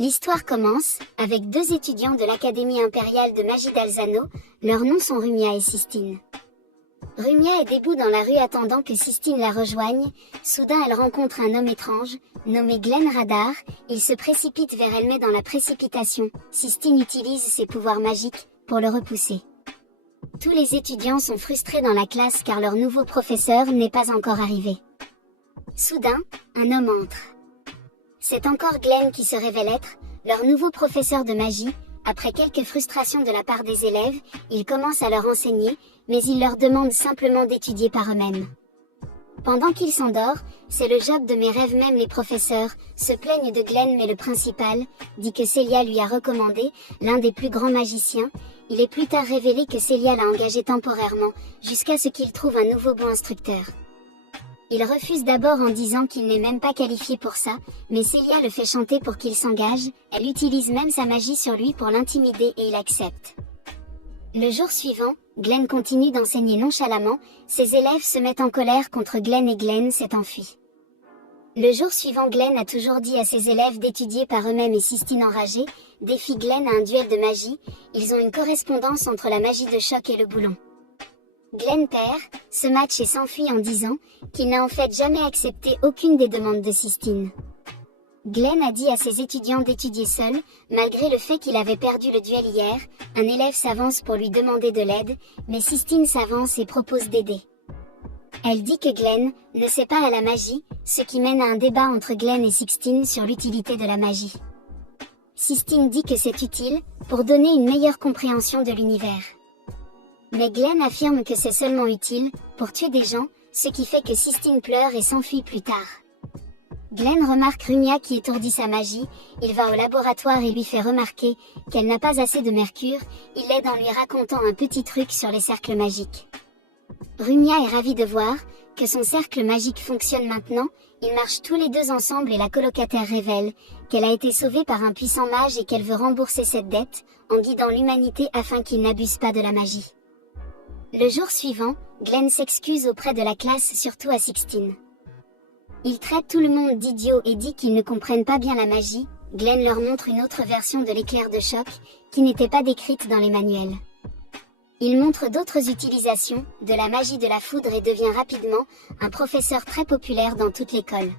L'histoire commence, avec deux étudiants de l'Académie impériale de magie d'Alzano, leurs noms sont Rumia et Sistine. Rumia est debout dans la rue attendant que Sistine la rejoigne, soudain elle rencontre un homme étrange, nommé Glenn Radar, il se précipite vers elle mais dans la précipitation, Sistine utilise ses pouvoirs magiques, pour le repousser. Tous les étudiants sont frustrés dans la classe car leur nouveau professeur n'est pas encore arrivé. Soudain, un homme entre. C'est encore Glenn qui se révèle être leur nouveau professeur de magie. Après quelques frustrations de la part des élèves, il commence à leur enseigner, mais il leur demande simplement d'étudier par eux-mêmes. Pendant qu'il s'endort, c'est le job de mes rêves, même les professeurs se plaignent de Glenn, mais le principal dit que Célia lui a recommandé, l'un des plus grands magiciens. Il est plus tard révélé que Célia l'a engagé temporairement, jusqu'à ce qu'il trouve un nouveau bon instructeur. Il refuse d'abord en disant qu'il n'est même pas qualifié pour ça, mais Célia le fait chanter pour qu'il s'engage, elle utilise même sa magie sur lui pour l'intimider et il accepte. Le jour suivant, Glenn continue d'enseigner nonchalamment, ses élèves se mettent en colère contre Glenn et Glenn s'est enfui. Le jour suivant, Glenn a toujours dit à ses élèves d'étudier par eux-mêmes et Sistine enragée, défie Glenn à un duel de magie, ils ont une correspondance entre la magie de choc et le boulon. Glenn perd ce match et s'enfuit en disant qu'il n'a en fait jamais accepté aucune des demandes de Sistine. Glenn a dit à ses étudiants d'étudier seul, malgré le fait qu'il avait perdu le duel hier, un élève s'avance pour lui demander de l'aide, mais Sistine s'avance et propose d'aider. Elle dit que Glenn ne sait pas à la magie, ce qui mène à un débat entre Glenn et Sistine sur l'utilité de la magie. Sistine dit que c'est utile, pour donner une meilleure compréhension de l'univers. Mais Glenn affirme que c'est seulement utile, pour tuer des gens, ce qui fait que Sistine pleure et s'enfuit plus tard. Glenn remarque Rumia qui étourdit sa magie, il va au laboratoire et lui fait remarquer qu'elle n'a pas assez de mercure, il l'aide en lui racontant un petit truc sur les cercles magiques. Rumia est ravie de voir que son cercle magique fonctionne maintenant, ils marchent tous les deux ensemble et la colocataire révèle qu'elle a été sauvée par un puissant mage et qu'elle veut rembourser cette dette, en guidant l'humanité afin qu'ils n'abusent pas de la magie. Le jour suivant, Glenn s'excuse auprès de la classe, surtout à Sistine. Il traite tout le monde d'idiot et dit qu'ils ne comprennent pas bien la magie. Glenn leur montre une autre version de l'éclair de choc, qui n'était pas décrite dans les manuels. Il montre d'autres utilisations de la magie de la foudre et devient rapidement un professeur très populaire dans toute l'école.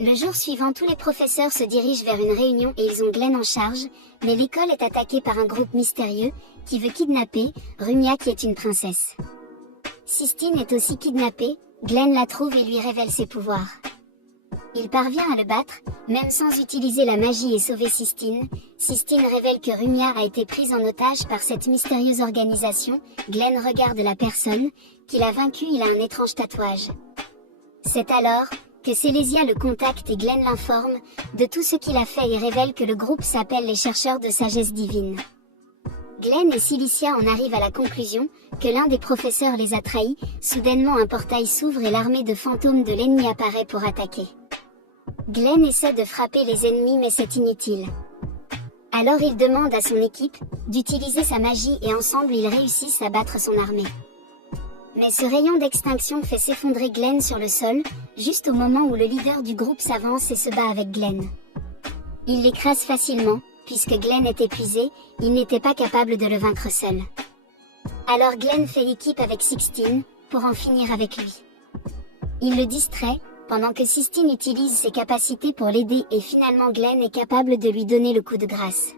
Le jour suivant, tous les professeurs se dirigent vers une réunion et ils ont Glenn en charge, mais l'école est attaquée par un groupe mystérieux qui veut kidnapper Rumia qui est une princesse. Sistine est aussi kidnappée, Glenn la trouve et lui révèle ses pouvoirs. Il parvient à le battre, même sans utiliser la magie et sauver Sistine. Sistine révèle que Rumia a été prise en otage par cette mystérieuse organisation. Glenn regarde la personne qui l'a vaincu, il a un étrange tatouage. C'est alors que Sélésia le contacte et Glenn l'informe de tout ce qu'il a fait et révèle que le groupe s'appelle les chercheurs de sagesse divine. Glenn et Cilicia en arrivent à la conclusion que l'un des professeurs les a trahis, soudainement un portail s'ouvre et l'armée de fantômes de l'ennemi apparaît pour attaquer. Glenn essaie de frapper les ennemis mais c'est inutile. Alors il demande à son équipe d'utiliser sa magie et ensemble ils réussissent à battre son armée. Mais ce rayon d'extinction fait s'effondrer Glenn sur le sol, juste au moment où le leader du groupe s'avance et se bat avec Glenn. Il l'écrase facilement, puisque Glenn est épuisé, il n'était pas capable de le vaincre seul. Alors Glenn fait équipe avec Sistine, pour en finir avec lui. Il le distrait, pendant que Sistine utilise ses capacités pour l'aider et finalement Glenn est capable de lui donner le coup de grâce.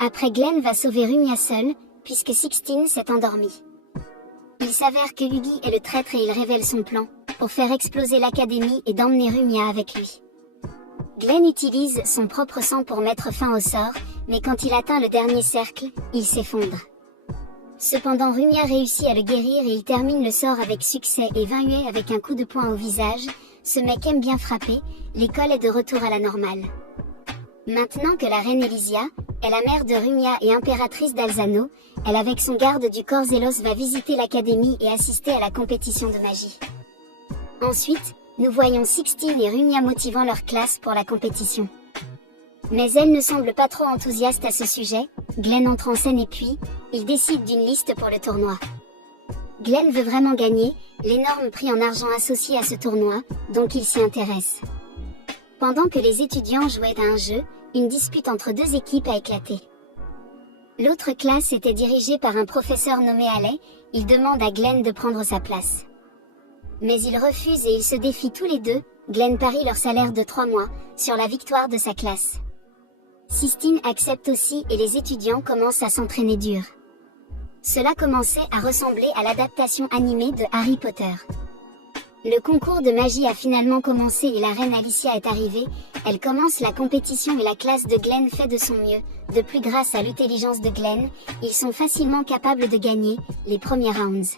Après Glenn va sauver Rumia seul, puisque Sistine s'est endormie. Il s'avère que Huggy est le traître et il révèle son plan, pour faire exploser l'académie et d'emmener Rumia avec lui. Glenn utilise son propre sang pour mettre fin au sort, mais quand il atteint le dernier cercle, il s'effondre. Cependant Rumia réussit à le guérir et il termine le sort avec succès et vaincu avec un coup de poing au visage. Ce mec aime bien frapper, l'école est de retour à la normale. Maintenant que la reine Elysia est la mère de Rumia et impératrice d'Alzano, elle avec son garde du corps Zélos va visiter l'académie et assister à la compétition de magie. Ensuite, nous voyons Sistine et Rumia motivant leur classe pour la compétition. Mais elle ne semble pas trop enthousiaste à ce sujet. Glenn entre en scène et puis, il décide d'une liste pour le tournoi. Glenn veut vraiment gagner l'énorme prix en argent associé à ce tournoi, donc il s'y intéresse. Pendant que les étudiants jouaient à un jeu, une dispute entre deux équipes a éclaté. L'autre classe était dirigée par un professeur nommé Halley, il demande à Glenn de prendre sa place. Mais il refuse et ils se défient tous les deux, Glenn parie leur salaire de 3 mois, sur la victoire de sa classe. Sistine accepte aussi et les étudiants commencent à s'entraîner dur. Cela commençait à ressembler à l'adaptation animée de Harry Potter. Le concours de magie a finalement commencé et la reine Alicia est arrivée, elle commence la compétition et la classe de Glenn fait de son mieux, de plus grâce à l'intelligence de Glenn, ils sont facilement capables de gagner les premiers rounds.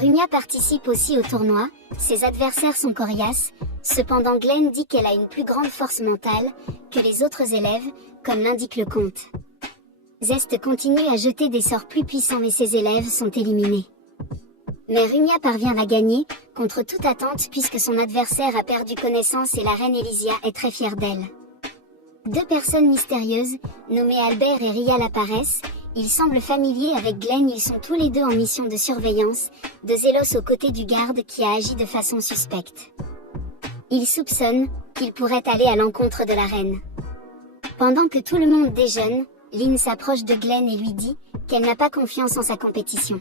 Rumia participe aussi au tournoi, ses adversaires sont coriaces, cependant Glenn dit qu'elle a une plus grande force mentale que les autres élèves, comme l'indique le conte. Zest continue à jeter des sorts plus puissants mais ses élèves sont éliminés. Mais Rumia parvient à gagner, contre toute attente puisque son adversaire a perdu connaissance et la reine Elysia est très fière d'elle. Deux personnes mystérieuses, nommées Albert et Rial apparaissent, ils semblent familiers avec Glenn, ils sont tous les deux en mission de surveillance, de Zélos aux côtés du garde qui a agi de façon suspecte. Ils soupçonnent qu'il pourrait aller à l'encontre de la reine. Pendant que tout le monde déjeune, Lynn s'approche de Glenn et lui dit qu'elle n'a pas confiance en sa compétition.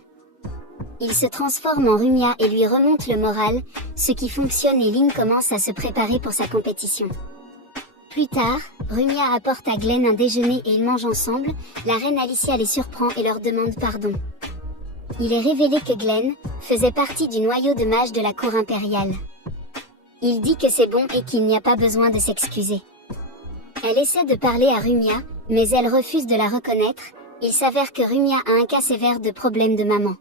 Il se transforme en Rumia et lui remonte le moral, ce qui fonctionne et Lynn commence à se préparer pour sa compétition. Plus tard, Rumia apporte à Glenn un déjeuner et ils mangent ensemble, la reine Alicia les surprend et leur demande pardon. Il est révélé que Glenn faisait partie du noyau de mages de la cour impériale. Il dit que c'est bon et qu'il n'y a pas besoin de s'excuser. Elle essaie de parler à Rumia, mais elle refuse de la reconnaître, il s'avère que Rumia a un cas sévère de problème de maman.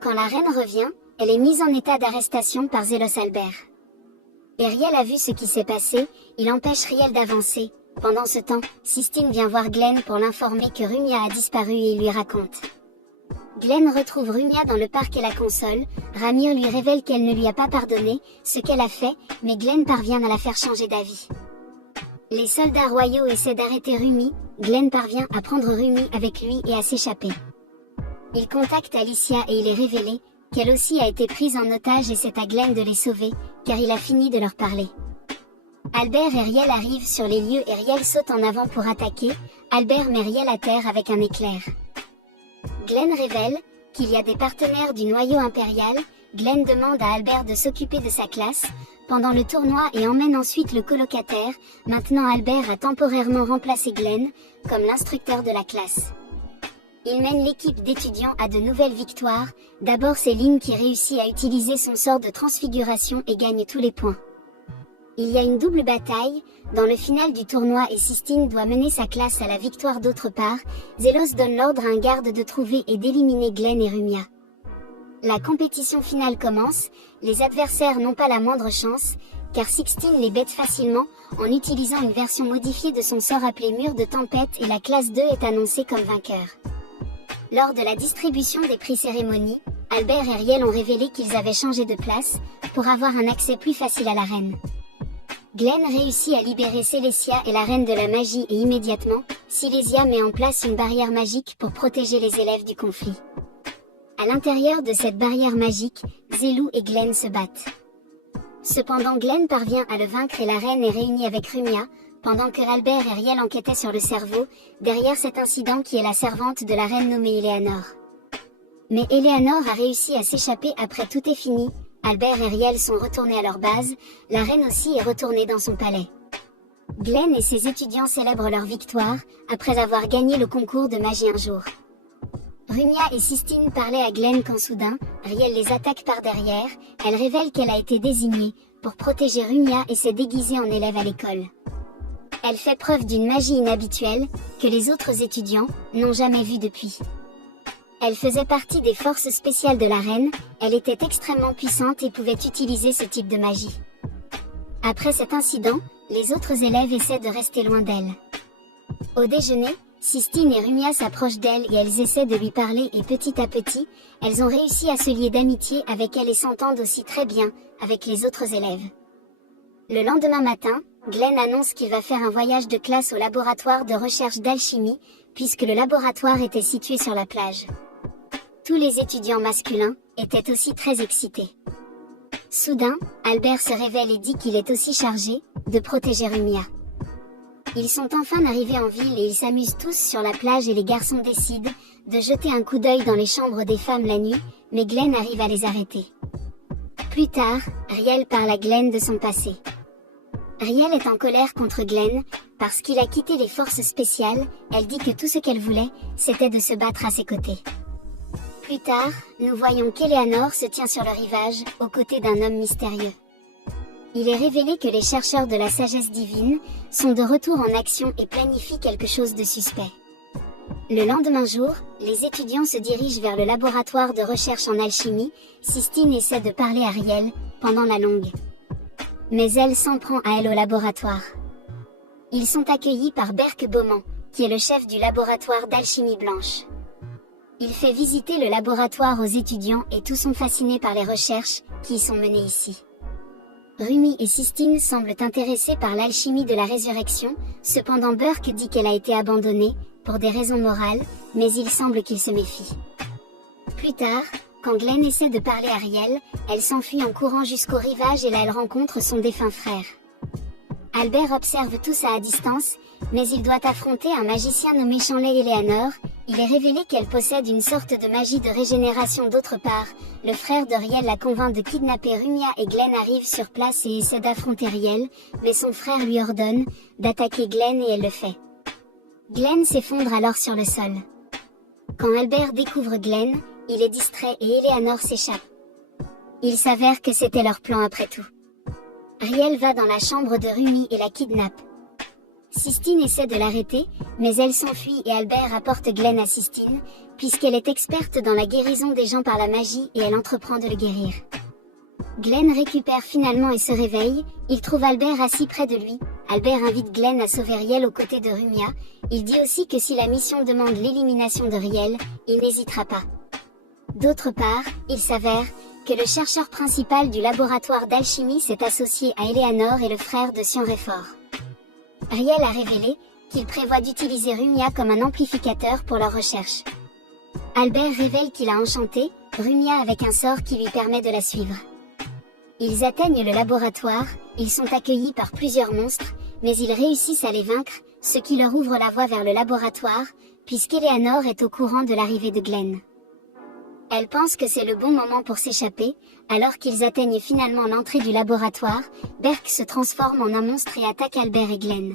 Quand la reine revient, elle est mise en état d'arrestation par Zélos Albert. Et Riel a vu ce qui s'est passé, il empêche Riel d'avancer. Pendant ce temps, Sistine vient voir Glenn pour l'informer que Rumia a disparu et il lui raconte. Glenn retrouve Rumia dans le parc et la console, Ramir lui révèle qu'elle ne lui a pas pardonné ce qu'elle a fait, mais Glenn parvient à la faire changer d'avis. Les soldats royaux essaient d'arrêter Rumi, Glenn parvient à prendre Rumi avec lui et à s'échapper. Il contacte Alicia et il est révélé qu'elle aussi a été prise en otage et c'est à Glenn de les sauver, car il a fini de leur parler. Albert et Riel arrivent sur les lieux et Riel saute en avant pour attaquer, Albert met Riel à terre avec un éclair. Glenn révèle qu'il y a des partenaires du noyau impérial, Glenn demande à Albert de s'occuper de sa classe, pendant le tournoi et emmène ensuite le colocataire, maintenant Albert a temporairement remplacé Glenn, comme l'instructeur de la classe. Il mène l'équipe d'étudiants à de nouvelles victoires, d'abord c'est Lynn qui réussit à utiliser son sort de transfiguration et gagne tous les points. Il y a une double bataille, dans le final du tournoi et Sistine doit mener sa classe à la victoire d'autre part, Zélos donne l'ordre à un garde de trouver et d'éliminer Glenn et Rumia. La compétition finale commence, les adversaires n'ont pas la moindre chance, car Sixtine les bête facilement, en utilisant une version modifiée de son sort appelé Mur de Tempête et la classe 2 est annoncée comme vainqueur. Lors de la distribution des prix cérémonie, Albert et Riel ont révélé qu'ils avaient changé de place, pour avoir un accès plus facile à la reine. Glenn réussit à libérer Célestia et la reine de la magie et immédiatement, Silesia met en place une barrière magique pour protéger les élèves du conflit. À l'intérieur de cette barrière magique, Zélou et Glenn se battent. Cependant Glenn parvient à le vaincre et la reine est réunie avec Rumia, pendant que Albert et Riel enquêtaient sur le cerveau, derrière cet incident qui est la servante de la reine nommée Eleanor. Mais Eleanor a réussi à s'échapper après tout est fini, Albert et Riel sont retournés à leur base, la reine aussi est retournée dans son palais. Glenn et ses étudiants célèbrent leur victoire, après avoir gagné le concours de magie un jour. Rumia et Sistine parlaient à Glenn quand soudain, Riel les attaque par derrière, elle révèle qu'elle a été désignée, pour protéger Rumia et s'est déguisée en élève à l'école. Elle fait preuve d'une magie inhabituelle, que les autres étudiants n'ont jamais vue depuis. Elle faisait partie des forces spéciales de la reine, elle était extrêmement puissante et pouvait utiliser ce type de magie. Après cet incident, les autres élèves essaient de rester loin d'elle. Au déjeuner, Sistine et Rumia s'approchent d'elle et elles essaient de lui parler et petit à petit, elles ont réussi à se lier d'amitié avec elle et s'entendent aussi très bien avec les autres élèves. Le lendemain matin, Glenn annonce qu'il va faire un voyage de classe au laboratoire de recherche d'alchimie, puisque le laboratoire était situé sur la plage. Tous les étudiants masculins étaient aussi très excités. Soudain, Albert se révèle et dit qu'il est aussi chargé de protéger Rumia. Ils sont enfin arrivés en ville et ils s'amusent tous sur la plage et les garçons décident de jeter un coup d'œil dans les chambres des femmes la nuit, mais Glenn arrive à les arrêter. Plus tard, Riel parle à Glenn de son passé. Riel est en colère contre Glenn, parce qu'il a quitté les forces spéciales. Elle dit que tout ce qu'elle voulait, c'était de se battre à ses côtés. Plus tard, nous voyons qu'Eleanor se tient sur le rivage, aux côtés d'un homme mystérieux. Il est révélé que les chercheurs de la sagesse divine sont de retour en action et planifient quelque chose de suspect. Le lendemain jour, les étudiants se dirigent vers le laboratoire de recherche en alchimie. Sistine essaie de parler à Riel, pendant la longue. Mais elle s'en prend à elle au laboratoire. Ils sont accueillis par Berk Bauman, qui est le chef du laboratoire d'alchimie blanche. Il fait visiter le laboratoire aux étudiants et tous sont fascinés par les recherches qui y sont menées ici. Rumi et Sistine semblent intéressés par l'alchimie de la résurrection, cependant Burke dit qu'elle a été abandonnée, pour des raisons morales, mais il semble qu'il se méfie. Plus tard, quand Glenn essaie de parler à Riel, elle s'enfuit en courant jusqu'au rivage et là elle rencontre son défunt frère. Albert observe tout ça à distance, mais il doit affronter un magicien nommé Shanley Eleanor. Il est révélé qu'elle possède une sorte de magie de régénération. D'autre part, le frère de Riel la convainc de kidnapper Rumia et Glenn arrive sur place et essaie d'affronter Riel, mais son frère lui ordonne d'attaquer Glenn et elle le fait. Glenn s'effondre alors sur le sol. Quand Albert découvre Glenn, il est distrait et Eleanor s'échappe. Il s'avère que c'était leur plan après tout. Riel va dans la chambre de Rumi et la kidnappe. Sistine essaie de l'arrêter, mais elle s'enfuit et Albert apporte Glenn à Sistine, puisqu'elle est experte dans la guérison des gens par la magie et elle entreprend de le guérir. Glenn récupère finalement et se réveille, il trouve Albert assis près de lui. Albert invite Glenn à sauver Riel aux côtés de Rumia. Il dit aussi que si la mission demande l'élimination de Riel, il n'hésitera pas. D'autre part, il s'avère que le chercheur principal du laboratoire d'alchimie s'est associé à Eleanor et le frère de Sian Réfort. Riel a révélé qu'il prévoit d'utiliser Rumia comme un amplificateur pour leur recherche. Albert révèle qu'il a enchanté Rumia avec un sort qui lui permet de la suivre. Ils atteignent le laboratoire, ils sont accueillis par plusieurs monstres, mais ils réussissent à les vaincre, ce qui leur ouvre la voie vers le laboratoire, puisqu'Eleanor est au courant de l'arrivée de Glenn. Elle pense que c'est le bon moment pour s'échapper, alors qu'ils atteignent finalement l'entrée du laboratoire. Berk se transforme en un monstre et attaque Albert et Glenn.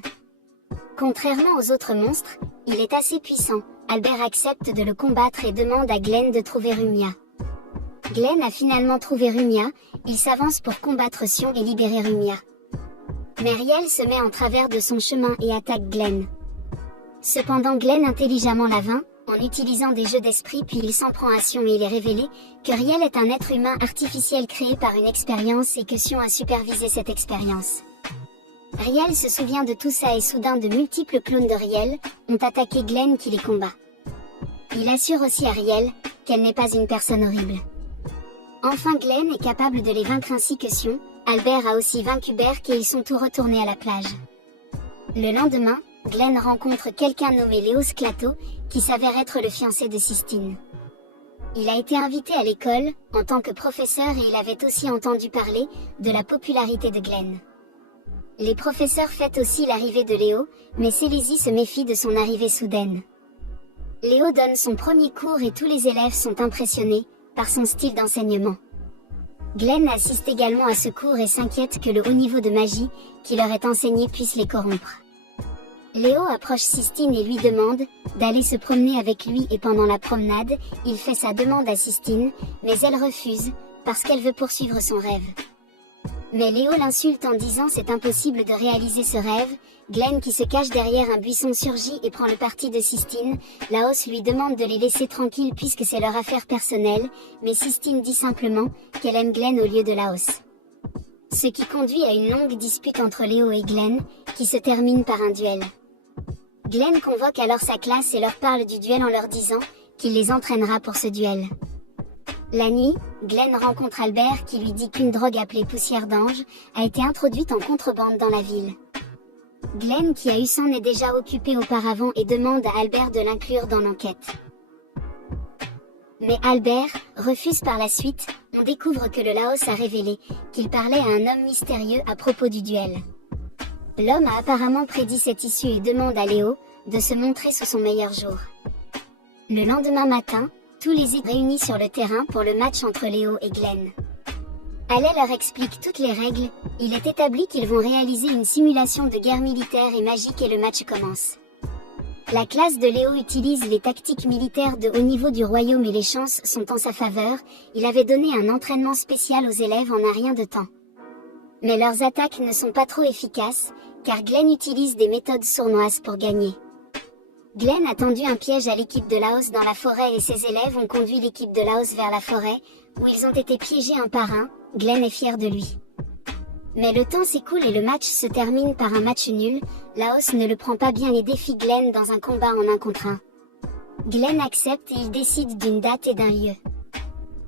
Contrairement aux autres monstres, il est assez puissant. Albert accepte de le combattre et demande à Glenn de trouver Rumia. Glenn a finalement trouvé Rumia, il s'avance pour combattre Sion et libérer Rumia. Mais Riel se met en travers de son chemin et attaque Glenn. Cependant Glenn intelligemment la vainc, en utilisant des jeux d'esprit, puis il s'en prend à Sion et il est révélé que Riel est un être humain artificiel créé par une expérience et que Sion a supervisé cette expérience. Riel se souvient de tout ça et soudain de multiples clones de Riel ont attaqué Glenn qui les combat. Il assure aussi à Riel qu'elle n'est pas une personne horrible. Enfin Glenn est capable de les vaincre ainsi que Sion. Albert a aussi vaincu Berk et ils sont tous retournés à la plage. Le lendemain, Glenn rencontre quelqu'un nommé Léos Clato, qui s'avère être le fiancé de Sistine. Il a été invité à l'école, en tant que professeur et il avait aussi entendu parler de la popularité de Glenn. Les professeurs fêtent aussi l'arrivée de Léo, mais Sélésie se méfie de son arrivée soudaine. Léo donne son premier cours et tous les élèves sont impressionnés par son style d'enseignement. Glenn assiste également à ce cours et s'inquiète que le haut niveau de magie qui leur est enseigné puisse les corrompre. Léo approche Sistine et lui demande d'aller se promener avec lui et pendant la promenade, il fait sa demande à Sistine, mais elle refuse, parce qu'elle veut poursuivre son rêve. Mais Léo l'insulte en disant c'est impossible de réaliser ce rêve. Glenn qui se cache derrière un buisson surgit et prend le parti de Sistine. Laos lui demande de les laisser tranquilles puisque c'est leur affaire personnelle, mais Sistine dit simplement qu'elle aime Glenn au lieu de Laos. Ce qui conduit à une longue dispute entre Léo et Glenn, qui se termine par un duel. Glenn convoque alors sa classe et leur parle du duel en leur disant qu'il les entraînera pour ce duel. La nuit, Glenn rencontre Albert qui lui dit qu'une drogue appelée poussière d'ange a été introduite en contrebande dans la ville. Glenn qui a eu s'en est déjà occupé auparavant et demande à Albert de l'inclure dans l'enquête. Mais Albert refuse par la suite. On découvre que le Laos a révélé qu'il parlait à un homme mystérieux à propos du duel. L'homme a apparemment prédit cette issue et demande à Léo de se montrer sous son meilleur jour. Le lendemain matin, tous les équipes réunis sur le terrain pour le match entre Léo et Glenn. Ale leur explique toutes les règles. Il est établi qu'ils vont réaliser une simulation de guerre militaire et magique et le match commence. La classe de Léo utilise les tactiques militaires de haut niveau du royaume et les chances sont en sa faveur. Il avait donné un entraînement spécial aux élèves en un rien de temps. Mais leurs attaques ne sont pas trop efficaces, car Glenn utilise des méthodes sournoises pour gagner. Glenn a tendu un piège à l'équipe de Laos dans la forêt et ses élèves ont conduit l'équipe de Laos vers la forêt, où ils ont été piégés un par un. Glenn est fier de lui. Mais le temps s'écoule et le match se termine par un match nul. Laos ne le prend pas bien et défie Glenn dans un combat en 1 contre 1. Glenn accepte et il décide d'une date et d'un lieu.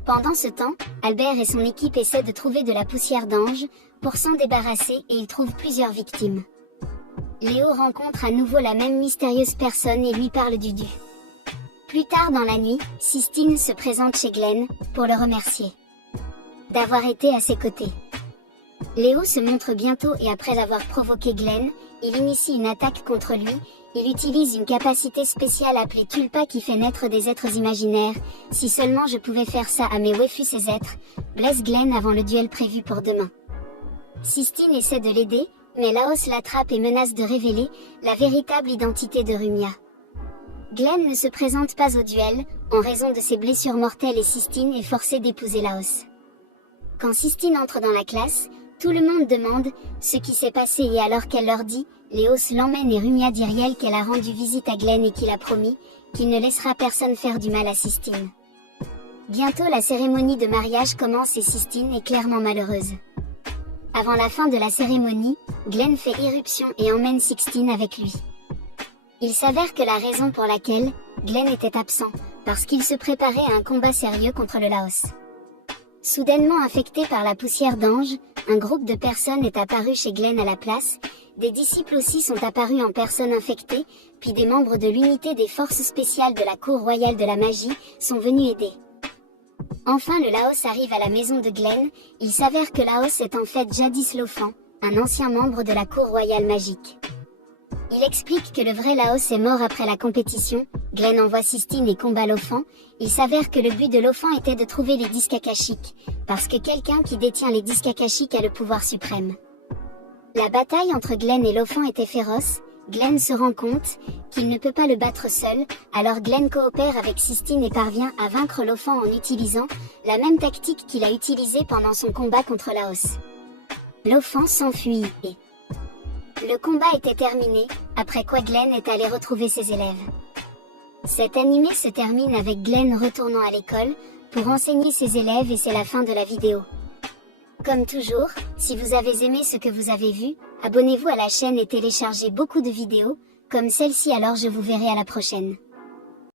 Pendant ce temps, Albert et son équipe essaient de trouver de la poussière d'ange pour s'en débarrasser et ils trouvent plusieurs victimes. Léo rencontre à nouveau la même mystérieuse personne et lui parle du dû. Plus tard dans la nuit, Sistine se présente chez Glenn pour le remercier d'avoir été à ses côtés. Léo se montre bientôt et après avoir provoqué Glenn, il initie une attaque contre lui. Il utilise une capacité spéciale appelée Tulpa qui fait naître des êtres imaginaires. Si seulement je pouvais faire ça à mes waifus ces êtres, blesse Glenn avant le duel prévu pour demain. Sistine essaie de l'aider, mais Laos l'attrape et menace de révéler la véritable identité de Rumia. Glenn ne se présente pas au duel, en raison de ses blessures mortelles et Sistine est forcée d'épouser Laos. Quand Sistine entre dans la classe, tout le monde demande ce qui s'est passé et alors qu'elle leur dit, Léos l'emmène et Rumia dit Riel qu'elle a rendu visite à Glenn et qu'il a promis qu'il ne laissera personne faire du mal à Sistine. Bientôt la cérémonie de mariage commence et Sistine est clairement malheureuse. Avant la fin de la cérémonie, Glenn fait irruption et emmène Sixtine avec lui. Il s'avère que la raison pour laquelle Glenn était absent, parce qu'il se préparait à un combat sérieux contre le Laos. Soudainement infecté par la poussière d'ange, un groupe de personnes est apparu chez Glenn à la place, des disciples aussi sont apparus en personnes infectées, puis des membres de l'unité des forces spéciales de la cour royale de la magie sont venus aider. Enfin le Laos arrive à la maison de Glenn, il s'avère que Laos est en fait jadis Lofan, un ancien membre de la cour royale magique. Il explique que le vrai Laos est mort après la compétition. Glenn envoie Sistine et combat Lofan. Il s'avère que le but de Lofan était de trouver les disques akashiques, parce que quelqu'un qui détient les disques akashiques a le pouvoir suprême. La bataille entre Glenn et Lofan était féroce. Glenn se rend compte qu'il ne peut pas le battre seul, alors Glenn coopère avec Sistine et parvient à vaincre Lofan en utilisant la même tactique qu'il a utilisée pendant son combat contre Laos. Lofan s'enfuit et le combat était terminé, après quoi Glenn est allé retrouver ses élèves. Cet animé se termine avec Glenn retournant à l'école, pour enseigner ses élèves et c'est la fin de la vidéo. Comme toujours, si vous avez aimé ce que vous avez vu, abonnez-vous à la chaîne et téléchargez beaucoup de vidéos, comme celle-ci alors je vous verrai à la prochaine.